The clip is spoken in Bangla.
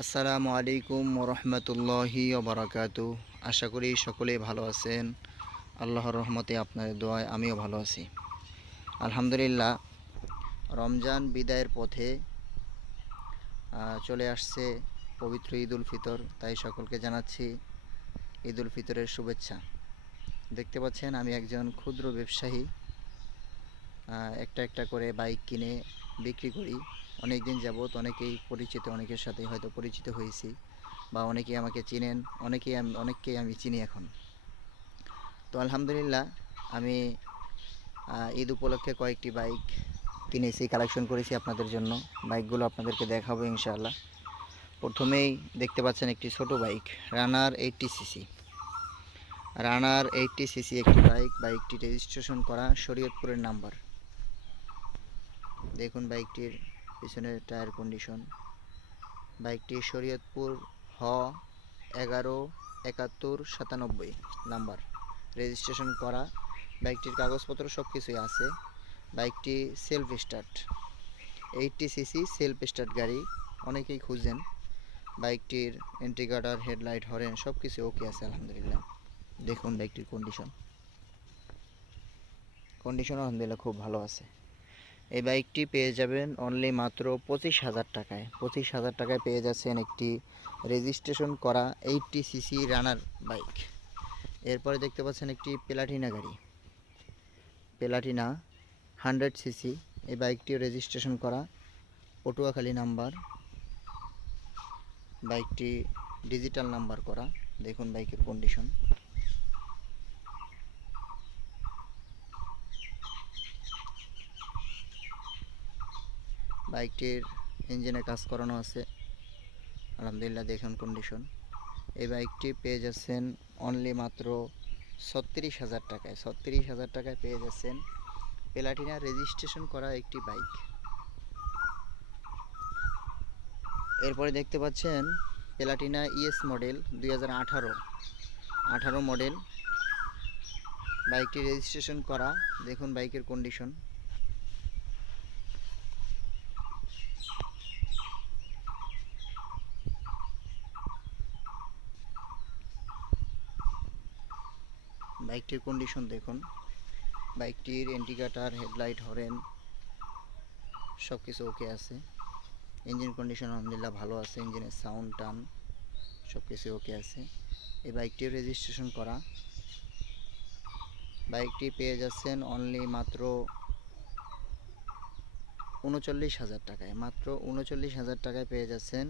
আসসালামু আলাইকুম ওরহমতুল্লাহি ওবরাকাতু। আশা করি সকলেই ভালো আছেন। আল্লাহর রহমতে আপনাদের দোয়ায় আমিও ভালো আছি আলহামদুলিল্লাহ। রমজান বিদায়ের পথে চলে আসছে পবিত্র ঈদ উল ফিতর, তাই সকলকে জানাচ্ছি ঈদ উল ফিতরের শুভেচ্ছা। দেখতে পাচ্ছেন আমি একজন ক্ষুদ্র ব্যবসায়ী, একটা একটা করে বাইক কিনে বিক্রি করি। অনেক দিন যাবৎ অনেকেই পরিচিত, অনেকের সাথে হয়তো পরিচিত হয়েছি বা অনেকেই আমাকে চিনেন, অনেককেই আমি চিনি এখন। তো আলহামদুলিল্লাহ আমি ঈদ উপলক্ষে কয়েকটি বাইক কিনেছি, কালেকশন করেছি আপনাদের জন্য। বাইকগুলো আপনাদেরকে দেখাবো ইনশাআল্লাহ। প্রথমেই দেখতে পাচ্ছেন একটি ছোট বাইক, রানার 80 সিসি একটি বাইক। বাইকটি রেজিস্ট্রেশন করা শরীয়তপুরের নাম্বার। দেখুন বাইকটির পিছনের টায়ার কন্ডিশন। বাইকটি শরীয়তপুর হ 117197 নাম্বার, রেজিস্ট্রেশন করা। বাইকটির কাগজপত্র সব কিছুই আছে। বাইকটি self start, 80 CC self start গাড়ি, অনেকেই খুঁজেন। বাইকটির ইন্ডিকেটর, হেডলাইট, হরেন সব কিছু ওকে আছে আলহামদুলিল্লাহ। দেখুন বাইকটির কন্ডিশন আলহামদুলিল্লাহ খুব ভালো আছে। এই বাইকটি পেয়ে যাবেন অনলি মাত্র 25,000 টাকায়। 25,000 টাকায় পেয়ে যাচ্ছেন একটি রেজিস্ট্রেশন করা 80 সিসি রানার বাইক। এরপরে দেখতে পাচ্ছেন একটি প্লাটিনা গাড়ি, প্লাটিনা 100 সিসি। এই বাইকটিও রেজিস্ট্রেশন করা, পটুয়াখালী নাম্বার। বাইকটি ডিজিটাল নাম্বার করা। দেখুন বাইকের কন্ডিশন। বাইকটির ইঞ্জিনে কাজ করানো আছে আলহামদুলিল্লাহ। দেখুন কন্ডিশন। এই বাইকটি পেয়ে যাচ্ছেন অনলি মাত্র 36,000 টাকায়। 36,000 টাকায় পেয়ে যাচ্ছেন প্লাটিনা রেজিস্ট্রেশন করা একটি বাইক। এরপরে দেখতে পাচ্ছেন প্লাটিনা ইএস মডেল 2018 মডেল। বাইকটি রেজিস্ট্রেশন করা। দেখুন বাইকের কন্ডিশন। বাইকটির কন্ডিশন দেখুন। বাইকটির ইন্ডিকেটর, হেডলাইট, হরেন সব কিছু ওকে আছে। ইঞ্জিন কন্ডিশন আলহামদুলিল্লাহ ভালো আছে। ইঞ্জিনের সাউন্ড টান সব কিছু ওকে আছে। এই বাইকটিও রেজিস্ট্রেশন করা। বাইকটি পেয়ে যাচ্ছেন অনলি মাত্র 39,000 টাকায়। মাত্র 39,000 টাকায় পেয়ে যাচ্ছেন